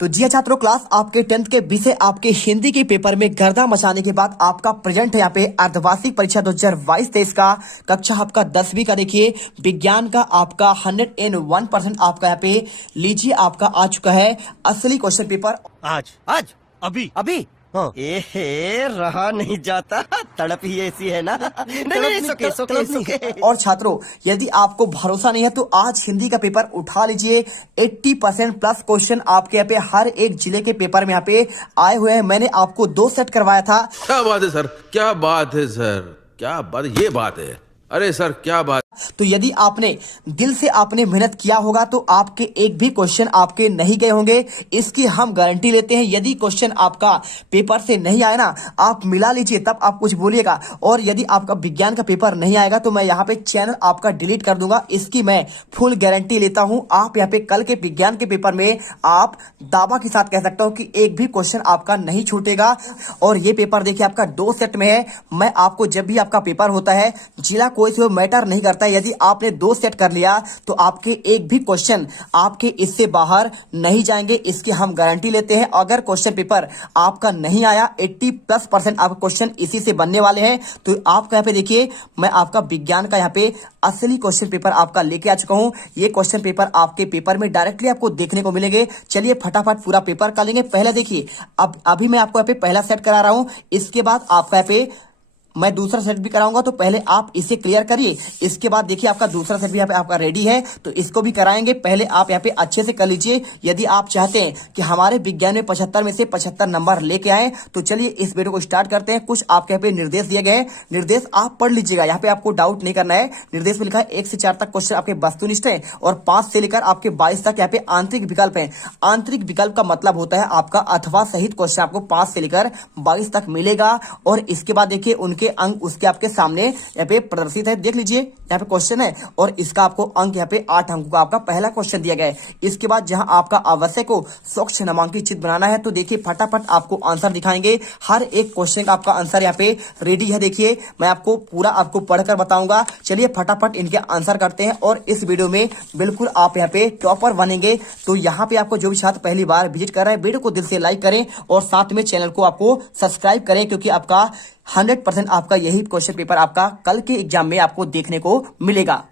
तो जी हाँ छात्रों, क्लास आपके 10th के विषय आपके हिंदी के पेपर में गर्दा मचाने के बाद आपका प्रेजेंट है यहाँ पे अर्धवार्षिक परीक्षा 2022-23 का कक्षा आपका 10वीं का। देखिए विज्ञान का आपका 101% आपका यहाँ पे लीजिए आपका आ चुका है असली क्वेश्चन पेपर। आज आज अभी अभी हाँ। रहा नहीं जाता, तड़प ही ऐसी है ना। नहीं, सोके। और छात्रों यदि आपको भरोसा नहीं है तो आज हिंदी का पेपर उठा लीजिए। 80% प्लस क्वेश्चन आपके यहाँ पे हर एक जिले के पेपर में यहाँ पे आए हुए हैं। मैंने आपको 2 सेट करवाया था। क्या बात है सर, क्या बात है सर, क्या बात, ये बात है। अरे सर क्या बात। तो यदि आपने दिल से आपने मेहनत किया होगा तो आपके एक भी क्वेश्चन आपके नहीं गए होंगे, इसकी हम गारंटी लेते हैं। यदि क्वेश्चन आपका पेपर से नहीं आया ना, आप मिला लीजिए तब आप कुछ बोलिएगा। और यदि आपका विज्ञान का पेपर नहीं आएगा तो मैं यहाँ पे चैनल आपका डिलीट कर दूंगा, इसकी मैं फुल गारंटी लेता हूं। आप यहाँ पे कल के विज्ञान के पेपर में आप दावा के साथ कह सकता हूं कि एक भी क्वेश्चन आपका नहीं छूटेगा। और ये पेपर देखिए आपका 2 सेट में है। मैं आपको जब भी आपका पेपर होता है, जिला कोई से मैटर नहीं करता, यदि आपने 2 सेट कर लिया तो आपके एक भी क्वेश्चन आपके इससे बाहर नहीं जाएंगे, इसकी हम गारंटी लेते हैं। अगर क्वेश्चन पेपर आपका नहीं आया, 80+% आपका क्वेश्चन इसी से बनने वाले हैं। तो आपका यहाँ पे देखिए मैं आपका विज्ञान का यहाँ पे असली क्वेश्चन पेपर आपका लेके आ चुका हूं। ये क्वेश्चन पेपर आपके पेपर में डायरेक्टली आपको देखने को मिलेंगे। चलिए फटाफट पूरा पेपर कर लेंगे। पहले देखिए अभी मैं आपको यहाँ पे पहला सेट करा रहा हूं, इसके बाद आपका यहाँ पे मैं दूसरा सेट भी कराऊंगा। तो पहले आप इसे क्लियर करिए, इसके बाद देखिए आपका दूसरा सेट भी यहाँ पे आपका रेडी है तो इसको भी कराएंगे। पहले आप यहाँ पे अच्छे से कर लीजिए। यदि आप चाहते हैं कि हमारे विज्ञान में 75 में से 75 नंबर लेके आए तो चलिए इस वीडियो को स्टार्ट करते हैं। कुछ आपके यहाँ पे निर्देश दिए गए हैं, निर्देश आप पढ़ लीजिएगा। यहाँ पे आपको डाउट नहीं करना है। निर्देश में लिखा है 1 से 4 तक क्वेश्चन आपके वस्तुनिष्ठ है और 5 से लेकर आपके 22 तक यहाँ पे आंतरिक विकल्प है। आंतरिक विकल्प का मतलब होता है आपका अथवा सहित क्वेश्चन आपको 5 से लेकर 22 तक मिलेगा। और इसके बाद देखिए उनके अंक उसके आपके सामने यहाँ पे प्रदर्शित है, देख लीजिए यहाँ पे क्वेश्चन है और इसका आपको अंक यहाँ पे 8 अंकों का आपका पहला क्वेश्चन दिया गया है। इसके बाद जहां आपका आवश्यक को स्वच्छ नामांकित चित्र बनाना है तो देखिए फटाफट आपको आंसर दिखाएंगे। हर एक क्वेश्चन का आपका आंसर यहाँ पे रेडी है। देखिए मैं आपको पूरा आपको पढ़कर बताऊंगा। चलिए फटाफट इनके आंसर करते हैं और इस वीडियो में बिल्कुल आप यहाँ पे टॉपर बनेंगे। तो यहाँ पे आपको जो भी छात्र पहली बार विजिट कर रहे हैं, वीडियो को दिल से लाइक करें और साथ में चैनल को आपको सब्सक्राइब करें, क्योंकि आपका 100% आपका यही क्वेश्चन पेपर आपका कल के एग्जाम में आपको देखने को मिलेगा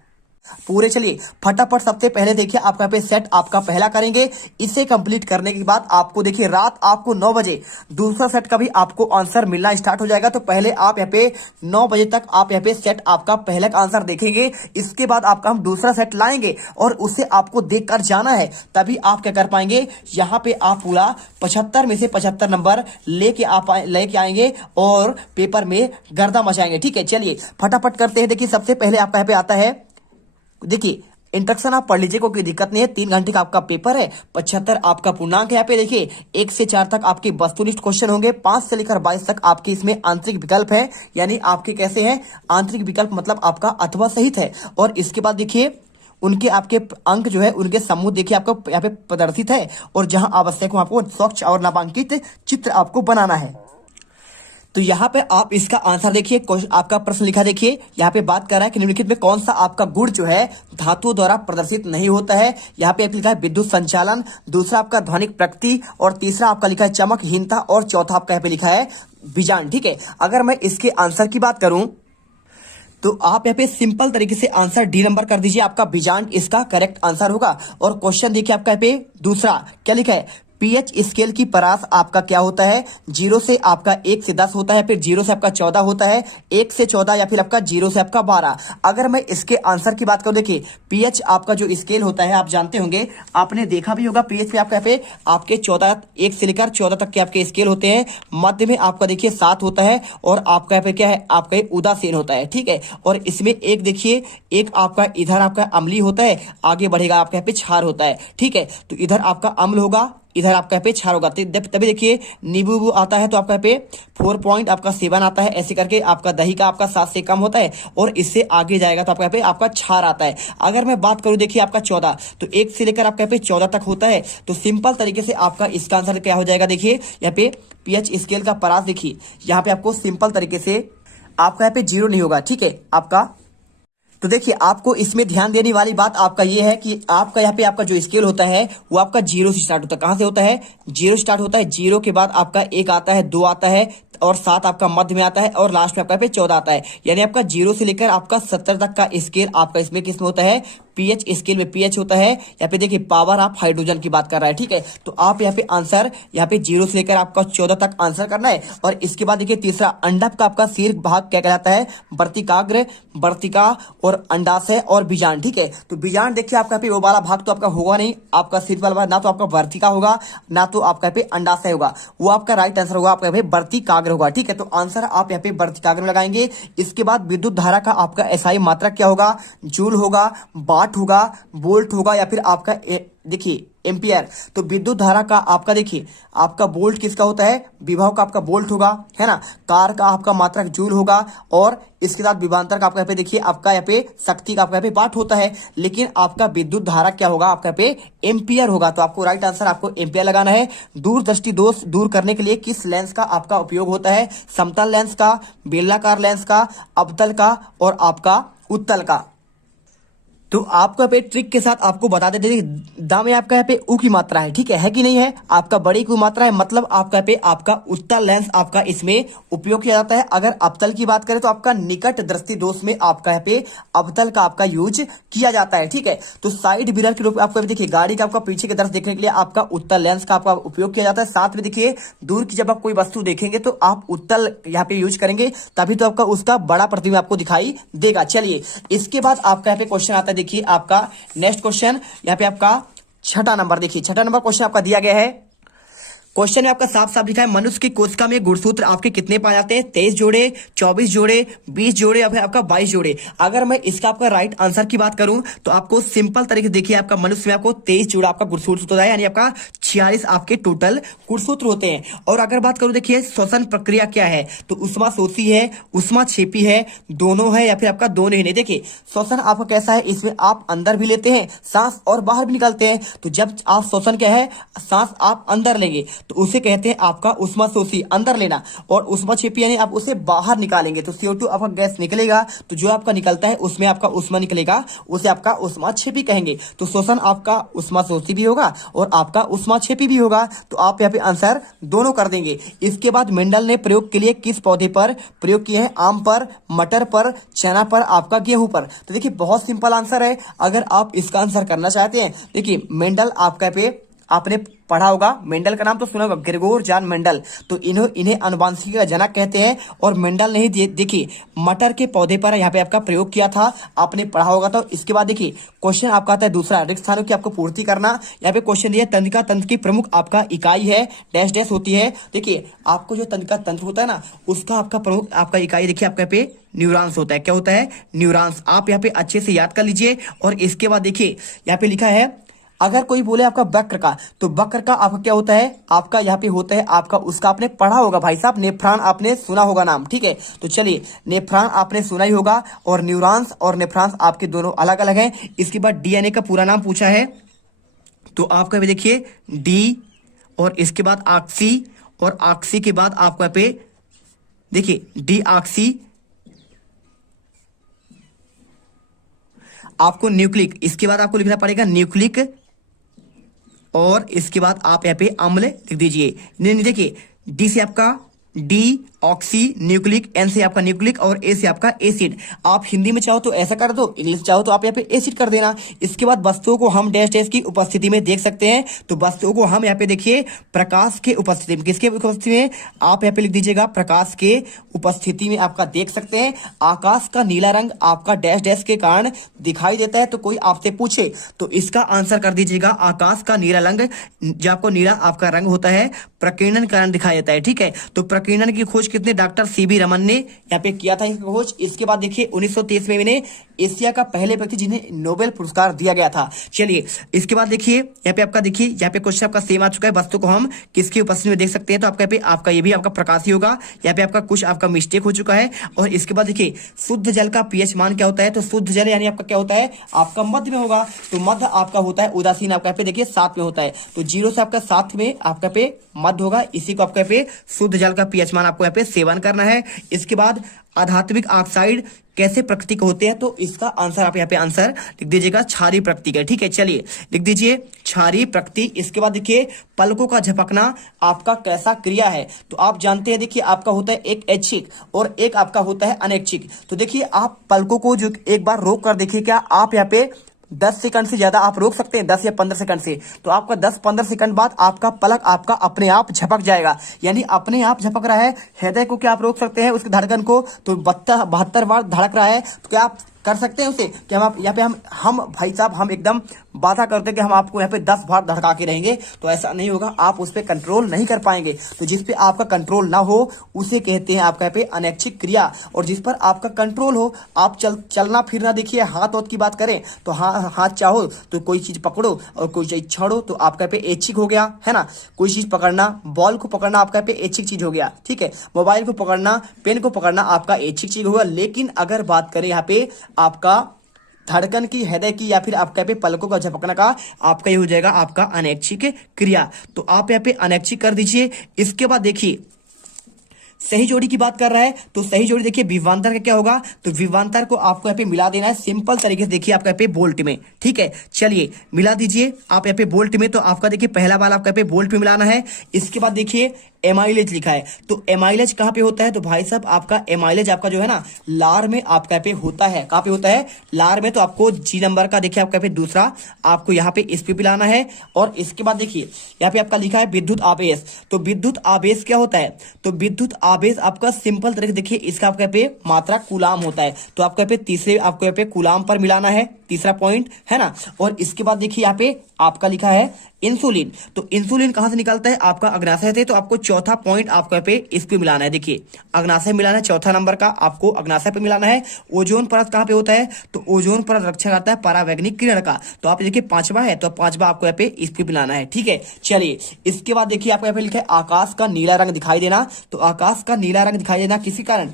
पूरे। चलिए फटाफट सबसे पहले देखिए आपका यहाँ पे सेट आपका पहला करेंगे। इसे कंप्लीट करने के बाद आपको देखिए रात आपको 9 बजे दूसरा सेट का भी आपको आंसर मिलना स्टार्ट हो जाएगा। तो पहले आप यहाँ पे 9 बजे तक आप यहाँ पे सेट आपका पहला आंसर देखेंगे। इसके बाद आपका हम दूसरा सेट लाएंगे और उसे आपको देख कर जाना है, तभी आप क्या कर पाएंगे। यहाँ पे आप पूरा 75 में से 75 नंबर लेके आएंगे और पेपर में गर्दा मचाएंगे। ठीक है, चलिए फटाफट करते हैं। देखिए सबसे पहले आपका यहाँ पे आता है, देखिए इंस्ट्रक्शन आप पढ़ लीजिए, कोई दिक्कत नहीं है। 3 घंटे का आपका पेपर है। 75 आपका पूर्णांक है। यहाँ पे देखिए 1 से 4 तक आपके वस्तुनिष्ठ क्वेश्चन होंगे, 5 से लेकर 22 तक आपके इसमें आंतरिक विकल्प है। यानी आपके कैसे हैं आंतरिक विकल्प, मतलब आपका अथवा सहित है। और इसके बाद देखिए उनके आपके अंक जो है उनके समूह देखिए आपको यहाँ पे प्रदर्शित है और जहां आवश्यक हो आपको स्वच्छ और नामांकित चित्र आपको बनाना है। तो यहाँ पे आप इसका आंसर देखिए, आपका प्रश्न लिखा देखिए। यहाँ पे बात कर रहा है कि निम्नलिखित में कौन सा आपका गुण जो है धातुओं द्वारा प्रदर्शित नहीं होता है। यहाँ पे लिखा है विद्युत संचालन, दूसरा आपका ध्वनिक प्रकृति और तीसरा आपका लिखा है चमकहीनता और चौथा आपका यहाँ पे लिखा है बीजांड। ठीक है, अगर मैं इसके आंसर की बात करूं तो आप यहाँ पे सिंपल तरीके से आंसर डी नंबर कर दीजिए, आपका बीजांड इसका करेक्ट आंसर होगा। और क्वेश्चन देखिए आपका यहाँ पे दूसरा क्या लिखा है, पीएच स्केल की परास आपका क्या होता है। 0 से आपका 1 से 10 होता है, फिर 0 से आपका 14 होता है, 1 से 14 या फिर आपका 0 से आपका 12। अगर मैं इसके आंसर की बात करूं, देखिए पीएच आपका जो स्केल होता है आप जानते होंगे, आपने देखा भी होगा पीएच पे आपका यहाँ पे आपके 14 1 से लेकर 14 तक के आपके स्केल होते हैं। मध्य में आपका देखिए 7 होता है और आपका यहाँ पे क्या है आपका उदासीन होता है। ठीक है, और इसमें एक देखिए एक आपका इधर आपका अम्लीय होता है, आगे बढ़ेगा आपका यहाँ पे क्षार होता है। ठीक है, तो इधर आपका अम्ल होगा, इधर आपका यहाँ पे क्षार होगा। तभी देखिए नींबू आता है तो आपका यहाँ पे 4 पॉइंट आपका 7 आता है, ऐसे करके आपका दही का आपका 7 से कम होता है और इससे आगे जाएगा तो आपका यहाँ पे आपका क्षार आता है। अगर मैं बात करूं देखिए आपका 14, तो 1 से लेकर आपका यहाँ पे 14 तक होता है। तो सिंपल तरीके से आपका इसका आंसर क्या हो जाएगा, देखिए यहाँ पे पीएच स्केल का परास देखिए यहाँ पे आपको सिंपल तरीके से आपका यहाँ पे 0 नहीं होगा। ठीक है, आपका तो देखिए आपको इसमें ध्यान देने वाली बात आपका ये है कि आपका यहाँ पे आपका जो स्केल होता है वो आपका 0 से स्टार्ट होता है। कहाँ से होता है? 0 स्टार्ट होता है। 0 के बाद आपका 1 आता है, 2 आता है और 7 आपका मध्य में आता है और लास्ट में आपका पे 14 आता है। यानी आपका 0 से लेकर आपका 70 तक का स्केल आपका इसमें किस में होता है? पीएच स्केल में पीएच होता है। यहाँ पे देखिए पावर ऑफ हाइड्रोजन की बात कर रहा है, ठीक है। तो आप यहाँ पे आंसर यहाँ पे 0 से लेकर आपका 14 तक आंसर करना है। और इसके बाद देखिए तीसरा अंडक का आपका शीर्ष भाग क्या कहलाता है? वर्तिकाग्र, वर्तिका और अंडाशय और बीजांड, ठीक है। तो बीजांड देखिए आपका पे वो वाला भाग तो आपका होगा नहीं, आपका शीर्ष वाला भाग ना तो आपका वर्तिका होगा ना तो आपका पे अंडाशय होगा। वो आपका राइट आंसर होगा आपका वर्तिकाग्र होगा, ठीक है। तो आंसर आप यहाँ पे वर्तिकाग्र में लगाएंगे। इसके बाद विद्युत धारा का आपका एसआई मात्रक क्या होगा? जूल होगा, वाट होगा, वोल्ट होगा या फिर आपका देखिए एम्पियर। तो विद्युत धारा का आपका देखिए आपका वोल्ट किसका होता है? विभव का आपका वोल्ट होगा, है ना। कार का आपका मात्रक जूल होगा और इसके साथ विभवांतर का आपका यहाँ पे देखिए आपका यहाँ पे शक्ति का आपका यहाँ पे वाट होता है। लेकिन आपका विद्युत धारा क्या होगा? आपका यहाँ पे एम्पियर होगा। तो आपको राइट आंसर आपको एम्पियर लगाना है। दूरदृष्टि दोष दूर करने के लिए किस लेंस का आपका उपयोग होता है? समतल लेंस का, बेलनाकार लेंस का, अवतल का और आपका उत्तल का। तो आपको यहाँ पे ट्रिक के साथ आपको बता देते हैं दा में आपका यहाँ पे उ की मात्रा है, ठीक है कि नहीं है? आपका बड़ी की मात्रा है, मतलब आपका यहाँ पे आपका उत्तल लेंस आपका इसमें उपयोग किया जाता है। अगर अवतल की बात करें तो आपका निकट दृष्टि दोष में आपका यहाँ पे अवतल का आपका यूज किया जाता है, ठीक है। तो साइड मिरर के रूप में आपको देखिए गाड़ी का आपका पीछे की तरफ देखने के लिए आपका उत्तल लेंस का आपका उपयोग किया जाता है। साथ में देखिए दूर की जब आप कोई वस्तु देखेंगे तो आप उत्तल यहाँ पे यूज करेंगे, तभी तो आपका उसका बड़ा प्रतिबिंब आपको दिखाई देगा। चलिए इसके बाद आपका यहाँ पे क्वेश्चन आता है, देखिए आपका नेक्स्ट क्वेश्चन यहाँ पे आपका 6 नंबर। देखिए 6 नंबर क्वेश्चन आपका दिया गया है। क्वेश्चन में आपका साफ साफ लिखा है मनुष्य की कोशिका में गुणसूत्र आपके कितने पाए जाते हैं? 23 जोड़े, 24 जोड़े, 20 जोड़े या फिर आपका 22 जोड़े। अगर मैं इसका आपका राइट आंसर की बात करूं तो आपको सिंपल तरीके से देखिए आपका मनुष्य में आपको 23 जोड़ा आपका गुणसूत्र होता है, यानी आपका 46 आपके टोटल गुणसूत्र होते हैं। और अगर बात करूं देखिए श्वसन प्रक्रिया क्या है तो उष्मा शोषी है, उष्मा छेपी है, दोनों है या फिर आपका दोनों ही नहीं। देखिए श्वसन आपका कैसा है, इसमें आप अंदर भी लेते हैं सांस और बाहर भी निकालते हैं। तो जब आप श्वसन क्या है, सांस आप अंदर लेंगे तो उसे कहते हैं आपका उष्माशोषी, अंदर लेना, और उष्माक्षेपी यानी आप उसे बाहर निकालेंगे तो CO2 आपका गैस निकलेगा, तो जो आपका निकलता है उसमें आपका उष्मा निकलेगा, उसे आपका उष्माक्षेपी कहेंगे। तो श्वसन आपका उष्माशोषी भी होगा और आपका उष्माक्षेपी भी होगा। तो आप यहाँ पे आंसर दोनों कर देंगे। इसके बाद मेंडल ने प्रयोग के लिए किस पौधे पर प्रयोग किए हैं? आम पर, मटर पर, चना पर, आपका गेहूं पर। तो देखिए बहुत सिंपल आंसर है। अगर आप इसका आंसर करना चाहते हैं, देखिए मेंडल आपका पे आपने पढ़ा होगा, मेंडल का नाम तो सुना होगा, ग्रेगोर जान मेंडल। तो इन्हें अनुवांशिकी का जनक कहते हैं। और मेंडल ने ही देखिए मटर के पौधे पर यहाँ पे आपका प्रयोग किया था, आपने पढ़ा होगा। तो इसके बाद देखिए क्वेश्चन आपका आता है दूसरा, रिक्त स्थानों की आपको पूर्ति करना। यहाँ पे क्वेश्चन दिया तंत्रिका तंत्र की प्रमुख आपका इकाई है डैश डैश होती है। देखिए आपको जो तंत्रिका तंत्र होता है ना, उसका आपका प्रमुख आपका इकाई देखिए आपका पे न्यूरॉन्स होता है। क्या होता है? न्यूरॉन्स। आप यहाँ पे अच्छे से याद कर लीजिए। और इसके बाद देखिए यहाँ पे लिखा है, अगर कोई बोले आपका वक्र का, तो वक्र का आपका क्या होता है? आपका यहाँ पे होता है आपका, उसका आपने पढ़ा होगा भाई साहब, नेफ्रॉन आपने सुना होगा नाम, ठीक है। तो चलिए नेफ्रॉन आपने सुना ही होगा और न्यूरॉन्स और नेफ्रॉन्स आपके दोनों अलग अलग हैं। इसके बाद DNA का पूरा नाम पूछा है, तो आपका भी देखिए D और इसके बाद ऑक्सी, और ऑक्सी के बाद आपका यहाँ पे देखिए डी ऑक्सी, आपको न्यूक्लिक, इसके बाद आपको लिखना पड़ेगा न्यूक्लिक, और इसके बाद आप यहाँ पे अम्ल लिख दीजिए। देखिए डी से आपका डी ऑक्सी न्यूक्लिक, एन से आपका न्यूक्लिक और ए से आपका एसिड। आप हिंदी में चाहो तो ऐसा कर दो, इंग्लिश चाहो तो आप यहाँ पे एसिड कर देना। इसके बाद वस्तुओं को हम डैश डैश की उपस्थिति में देख सकते हैं। तो वस्तुओं को हम यहाँ पे देखिए प्रकाश के उपस्थिति में, किसके उपस्थिति में? आप यहाँ पे लिख दीजिएगा प्रकाश के उपस्थिति में आपका देख सकते हैं। आकाश का नीला रंग आपका डैश डैश के कारण दिखाई देता है। तो कोई आपसे पूछे तो इसका आंसर कर दीजिएगा आकाश का नीला रंग, जो आपको नीला आपका रंग होता है प्रकीर्णन के कारण दिखाई देता है, ठीक है। तो प्रकीर्णन की खोज कितने डॉक्टर CB रमन ने यहाँ पे किया था इसकी खोज। इसके बाद देखिए 1923 में इन्हें एशिया का पहले व्यक्ति जिन्हें नोबेल पुरस्कार दिया गया था। चलिए इसके बाद देखिए यहाँ पे आपका देखिए यहाँ पे क्वेश्चन आपका सेम आ चुका है, वस्तु को हम किसकी उपस्थिति में देख सकते हैं। तो आपका पे आपका ये भी आपका प्रकाशी होगा। यहाँ पे आपका कुछ आपका मिस्टेक हो चुका है। और इसके बाद देखिए शुद्ध जल का pH मान क्या होता है? तो शुद्ध जल यानी आपका क्या होता है? आपका मध्य में होगा। तो मध्य आपका होता है उदासीन, आपका पे देखिए 7 में होता है। तो 0 से आपका 7 में आपका पे मध्य होगा। इसी को आपका पे शुद्ध जल का pH मान आपको यहाँ पे पे सेवन करना है। इसके बाद आधात्मिक ऑक्साइड कैसे प्रकृति के होते हैं, तो इसका आंसर आप यहाँ पे आंसर लिख दीजिएगा क्षारीय प्रकृति का। ठीक है, चलिए लिख दीजिए क्षारीय प्रकृति। इसके बाद देखिए पलकों का झपकना आपका कैसा क्रिया है, तो आप जानते हैं देखिए आपका होता है एक ऐच्छिक और एक आपका होता है अनैच्छिक। तो देखिए आप पलकों को जो एक बार रोक कर देखिए, क्या आप यहाँ पे 10 सेकंड से ज्यादा आप रोक सकते हैं, 10 या 15 सेकंड से, तो आपका 10-15 सेकंड बाद आपका पलक आपका अपने आप झपक जाएगा, यानी अपने आप झपक रहा है। हृदय को क्या आप रोक सकते हैं, उसकी धड़कन को, तो 72 बार धड़क रहा है, तो क्या आप कर सकते हैं उसे कि हम यहाँ पे हम भाई साहब हम एकदम वादा करते हैं कि हम आपको यहाँ पे 10 बार धड़का के रहेंगे, तो ऐसा नहीं होगा, आप उस पर कंट्रोल नहीं कर पाएंगे। तो जिस पे आपका कंट्रोल ना हो उसे कहते हैं आपका यहाँ पे अनैच्छिक क्रिया, और जिस पर आपका कंट्रोल हो, आप चलना फिरना, देखिए हाथ वोथ की बात करें तो हाथ चाहो तो कोई चीज पकड़ो और कोई चीज छोड़ो, तो आपका यहाँ पे ऐच्छिक हो गया है ना। कोई चीज पकड़ना, बॉल को पकड़ना आपका यहाँ पे ऐच्छिक चीज हो गया, ठीक है। मोबाइल को पकड़ना, पेन को पकड़ना आपका ऐच्छिक चीज होगा। लेकिन अगर बात करें यहाँ पे आपका धड़कन की, हृदय की, या फिर आपका पे पलकों का झपकना का, आपका ये हो जाएगा आपका अनैच्छिक क्रिया। तो आप यहाँ पे अनैच्छिक कर दीजिए। इसके बाद देखिए सही जोड़ी की बात कर रहा है, तो सही जोड़ी देखिए विभवांतर का क्या होगा, तो विभवांतर को आपको यहाँ पे मिला देना है सिंपल तरीके से। देखिए आपका यहाँ पे बोल्ट में, ठीक है, चलिए मिला दीजिए आप यहाँ पे बोल्ट में। तो आपका देखिए पहला वाला आपका यहाँ पे बोल्ट में मिलाना है। इसके बाद देखिए एमाइलेज लिखा है, तो एमाइलेज कहाँ पे होता है, तो भाई साहब आपका एमाइलेज आपका जो है ना लार में आपका यहाँ पे होता है। कहाँ पे होता है, लार में। तो आपको जी नंबर का देखिए आपका यहाँ पे दूसरा आपको यहाँ पे इस पे पिलाना है। और इसके बाद देखिए यहाँ पे आपका लिखा है विद्युत आवेश, तो विद्युत आवेश क्या होता है, तो विद्युत आवेश आपका सिंपल तरीके देखिए इसका आपका यहाँ पे मात्रा कूलाम होता है, तो आपको यहाँ पे तीसरे आपको यहाँ पे कूलाम पर मिलाना है, तीसरा पॉइंट है ना। और इसके बाद देखिए यहाँ पे आपका लिखा है इंसुलिन, तो इंसुलिन कहां से निकलता है, आपका अग्नाशय से, तो आपको चौथा पॉइंट आपको यहाँ पे इस पे मिलाना है। देखिए अग्नाशय मिलाना है, चौथा नंबर का आपको अग्नाशय पे मिलाना है। ओजोन परत कहां पे होता है, तो ओजोन परत रक्षा करता है परावैंगनिक किरण का, तो आप देखिए 5वां है, तो 5वां आपको यहाँ पे इस पे मिलाना है, ठीक है। चलिए इसके बाद देखिए आपको यहाँ पे लिखा है आकाश का नीला रंग दिखाई देना, तो आकाश का नीला रंग दिखाई देना किसी कारण,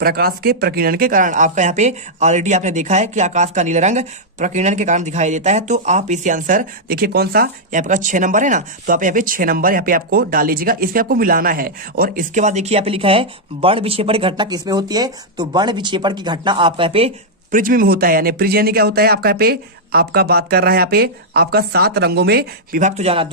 प्रकाश के प्रकीर्णन के कारण। आपका यहाँ पे ऑलरेडी आपने देखा है कि आकाश का नीला रंग प्रकीर्णन के कारण दिखाई देता है। तो आप इसे आंसर देखिए कौन सा, यहाँ पे 6 नंबर है ना, तो आप यहाँ पे 6 नंबर यहाँ पे आपको डाल लीजिएगा, इसमें आपको मिलाना है। और इसके बाद देखिए यहाँ पे लिखा है वर्ण विक्षेपण की घटना किसमें होती है, तो वर्ण विक्षेपण की घटना आपका यहाँ पे प्रिज्म में होता है, यानी प्रिज्म यानी क्या होता है आपका यहाँ पे, आपका बात कर रहा है यहाँ पे आपका 7 रंगों में विभक्त हो जाना।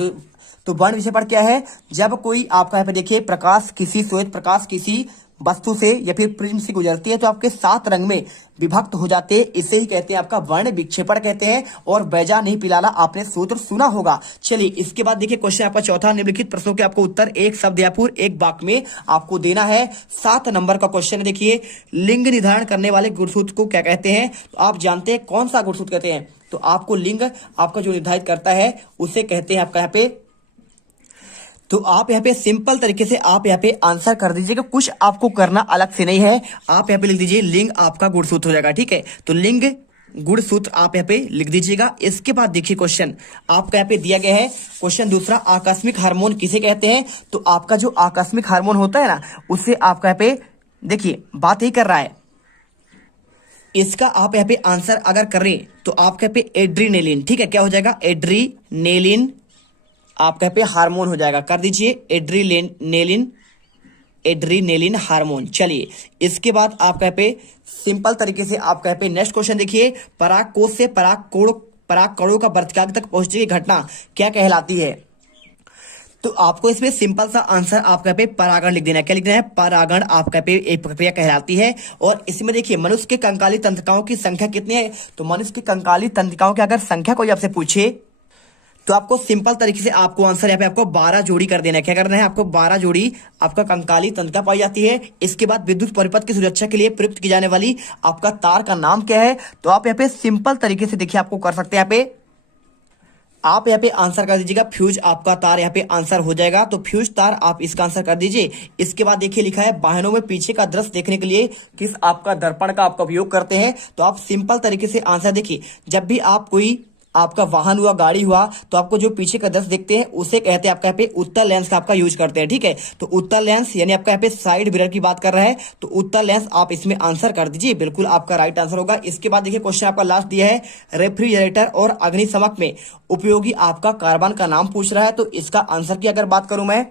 तो वर्ण विक्षेपण क्या है, जब कोई आपका यहाँ पे देखिए प्रकाश किसी श्वेत प्रकाश किसी वस्तु से या फिर प्रिज्म से गुजरती है, तो आपके 7 रंग में विभक्त हो जाते हैं, इसे ही कहते हैं आपका वर्ण विक्षेपण कहते हैं। और बैजा नहीं पिलाला आपने सूत्र सुना होगा। चलिए इसके बाद देखिए क्वेश्चन आपका चौथा, निम्नलिखित प्रश्नों के आपको उत्तर एक शब्द या फिर एक वाक्य में आपको देना है। 7 नंबर का क्वेश्चन है, देखिए लिंग निर्धारण करने वाले गुणसूत्र को क्या कहते हैं, तो आप जानते हैं कौन सा गुणसूत्र कहते हैं, तो आपको लिंग आपका जो निर्धारित करता है उसे कहते हैं आपका यहाँ पे। तो आप यहाँ पे सिंपल तरीके से आप यहाँ पे आंसर कर दीजिएगा, कुछ आपको करना अलग से नहीं है। आप यहाँ पे लिख दीजिए लिंग आपका गुणसूत्र हो जाएगा, ठीक है। तो लिंग गुणसूत्र आप यहाँ पे लिख दीजिएगा। इसके बाद देखिए क्वेश्चन आपका यहाँ पे दिया गया है, क्वेश्चन दूसरा, आकस्मिक हार्मोन किसे कहते हैं, तो आपका जो आकस्मिक हार्मोन होता है ना, उससे आपका यहाँ पे देखिए बात ही कर रहा है। इसका आप यहाँ पे आंसर अगर कर रहे तो आपके यहाँ पे एड्रीनेलिन, ठीक है, क्या हो जाएगा, एड्रीनेलिन आपका पे हार्मोन हो जाएगा, कर दीजिए एड्रीनेलिन हार्मोन। चलिए इसके बाद आपका पे सिंपल तरीके से आपका पे नेक्स्ट क्वेश्चन देखिए, परागकोश से परागकणों का वर्तिकाग्र तक पहुंचने की घटना क्या कहलाती है, तो आपको इसमें सिंपल सा आंसर आपका पे परागण लिख देना है। क्या लिख देना है, परागण आपका पे एक प्रक्रिया कहलाती है। और इसमें देखिए मनुष्य के कंकाली तंत्रिकाओं की संख्या कितनी है, तो मनुष्य की कंकाली तंत्रिकाओं की अगर संख्या कोई आपसे पूछे तो आपको सिंपल तरीके से आपको आंसर यहाँ पे आपको 12 जोड़ी कर देना है। क्या करना है, आपको 12 जोड़ी आपका कंकाली तंत्रिका पाई जाती है। इसके बाद विद्युत परिपथ की सुरक्षा के लिए प्रयुक्त की जाने वाली आपका तार का नाम क्या है, तो आप यहाँ पे सिंपल तरीके से देखिए आपको कर सकते हैं, आप यहाँ पे आंसर कर दीजिएगा फ्यूज आपका तार यहाँ पे आंसर हो जाएगा। तो फ्यूज तार आप इसका आंसर कर दीजिए। इसके बाद देखिए लिखा है वाहनों में पीछे का दृश्य देखने के लिए किस आपका दर्पण का आपका उपयोग करते हैं, तो आप सिंपल तरीके से आंसर देखिए, जब भी आप कोई आपका वाहन हुआ, गाड़ी हुआ, तो आपको जो पीछे का दृश्य देखते हैं उसे कहते हैं आपका यहाँ पे उत्तल लेंस का आपका यूज करते हैं, ठीक है। तो उत्तल लेंस यानी आपका यहाँ पे साइड मिरर की बात कर रहा है, तो उत्तल लेंस आप इसमें आंसर कर दीजिए, बिल्कुल आपका राइट आंसर होगा। इसके बाद देखिए क्वेश्चन आपका लास्ट दिया है, रेफ्रिजरेटर और अग्निशमक में उपयोगी आपका कार्बन का नाम पूछ रहा है, तो इसका आंसर की अगर बात करूं मैं,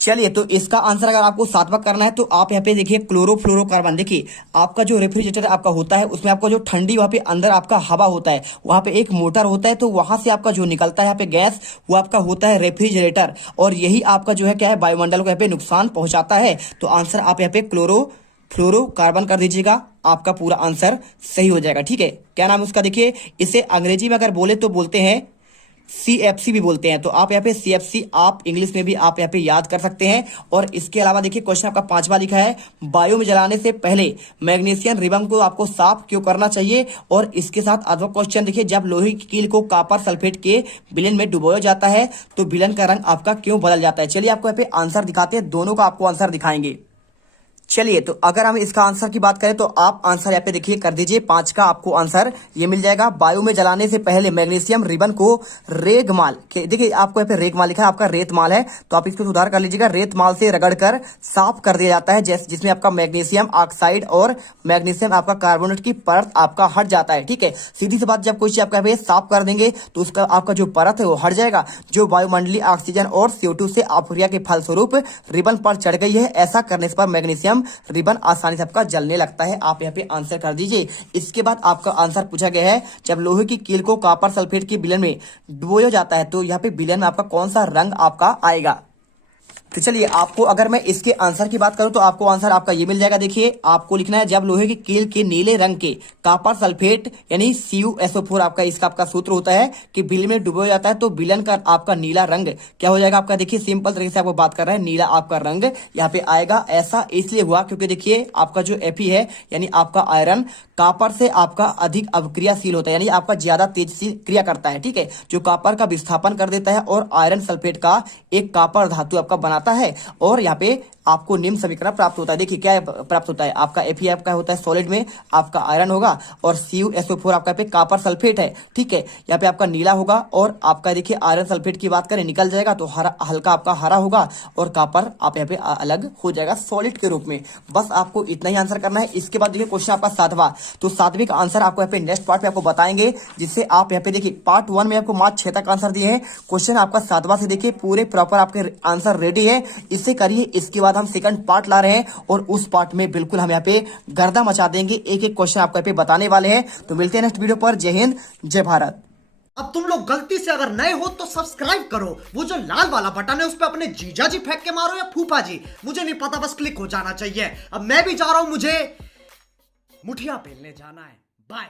चलिए, तो इसका आंसर अगर आपको 7वां करना है तो आप यहाँ पे देखिए क्लोरोफ्लोरोकार्बन। देखिए आपका जो रेफ्रिजरेटर आपका होता है उसमें आपका जो ठंडी वहाँ पे अंदर आपका हवा होता है, वहाँ पे एक मोटर होता है, तो वहाँ से आपका जो निकलता है यहाँ पे गैस, वो आपका होता है रेफ्रिजरेटर, और यही आपका जो है क्या है वायुमंडल को यहाँ पे नुकसान पहुंचाता है। तो आंसर आप यहाँ पे क्लोरोफ्लोरोकार्बन कर दीजिएगा, आपका पूरा आंसर सही हो जाएगा। ठीक है, क्या नाम है उसका, देखिए इसे अंग्रेजी में अगर बोले तो बोलते हैं CFC भी बोलते हैं, तो आप यहाँ पे CFC आप इंग्लिश में भी आप यहाँ पे याद कर सकते हैं। और इसके अलावा देखिए क्वेश्चन आपका 5वां लिखा है, बायो में जलाने से पहले मैग्नीशियम रिबन को आपको साफ क्यों करना चाहिए। और इसके साथ अगला क्वेश्चन देखिए, जब लोहे की कील को कॉपर सल्फेट के विलेन में डुबोया जाता है तो विलेन का रंग आपका क्यों बदल जाता है। चलिए आपको यहाँ पे आंसर दिखाते हैं, दोनों का आपको आंसर दिखाएंगे। चलिए, तो अगर हम इसका आंसर की बात करें तो आप आंसर यहाँ पे देखिए कर दीजिए, 5 का आपको आंसर ये मिल जाएगा। वायु में जलाने से पहले मैग्नीशियम रिबन को रेगमाल के, देखिए आपको यहाँ पे रेगमाल लिखा है, आपका रेतमाल है, तो आप इसको सुधार कर लीजिएगा, रेतमाल से रगड़कर साफ कर दिया जाता है, जिसमें आपका मैग्नीशियम ऑक्साइड और मैग्नीशियम आपका कार्बोनेट की परत आपका हट जाता है। ठीक है, सीधी सी बात, जब कोई चीज आपका यहाँ पे साफ कर देंगे तो उसका आपका जो परत है वो हट जाएगा, जो वायुमंडलीय ऑक्सीजन और CO2 से अपक्रिया के फलस्वरूप रिबन पर चढ़ गई है। ऐसा करने पर मैग्नीशियम रिबन आसानी से आपका जलने लगता है। आप यहाँ पे आंसर कर दीजिए। इसके बाद आपका आंसर पूछा गया है, जब लोहे की कील को कॉपर सल्फेट के विलयन में डुबोया जाता है तो यहाँ पे विलयन में आपका कौन सा रंग आपका आएगा। तो चलिए, आपको अगर मैं इसके आंसर की बात करूं तो आपको आंसर आपका ये मिल जाएगा। देखिए आपको लिखना है, जब लोहे की कील के नीले रंग के कॉपर सल्फेट यानी CuSO4 आपका इसका आपका सूत्र होता है कि विलयन में डुबोया जाता है तो विलयन का आपका नीला रंग क्या हो जाएगा आपका। देखिए सिंपल तरीके से आपको बात कर रहे हैं, नीला आपका रंग यहाँ पे आएगा। ऐसा इसलिए हुआ क्योंकि देखिए आपका जो Fe है यानी आपका आयरन कॉपर से आपका अधिक अवक्रियाशील होता है, यानी आपका ज्यादा तेज से क्रिया करता है। ठीक है, जो कॉपर का विस्थापन कर देता है और आयरन सल्फेट का एक कॉपर धातु आपका बनाता है, और यहाँ पे आपको निम्न समीकरण प्राप्त होता है। देखिए क्या प्राप्त होता है, आपका Fe आपका होता है सॉलिड में आपका आयरन होगा, और CuSO4 आपका पे कॉपर सल्फेट है। ठीक है, यहाँ पे आपका नीला होगा, और आपका देखिए आयरन सल्फेट की बात करें निकल जाएगा तो हरा, हल्का आपका हरा होगा, और कॉपर आप यहाँ पे अलग हो जाएगा सॉलिड के रूप में। बस आपको इतना ही आंसर करना है। इसके बाद देखिए क्वेश्चन आपका 7वां, तो 7वीं का आंसर आपको यहाँ पे नेक्स्ट पार्ट में आपको बताएंगे, जिससे आप यहाँ पे देखिए पार्ट 1 में आपको मात्र 6 तक आंसर दिए हैं। क्वेश्चन आपका 7वां से देखिए पूरे प्रॉपर आपके आंसर रेडी है, इससे करिए। इसके बाद हम सेकंड पार्ट ला रहे हैं, और उस पार्ट में बिल्कुल हम यहाँ पे गर्दा मचा देंगे, एक एक क्वेश्चन आपको यहाँ पे बताने वाले हैं। तो मिलते हैं नेक्स्ट वीडियो पर। जय हिंद, जय भारत। अब तुम लोग गलती से अगर नए हो तो सब्सक्राइब करो, वो जो लाल वाला बटन है उस पर अपने जीजा जी फेंक के मारो या फूफा जी, मुझे नहीं पता, बस क्लिक हो जाना चाहिए। अब मैं भी जा रहा हूं, मुझे मुठिया पेलने जाना है। बाय।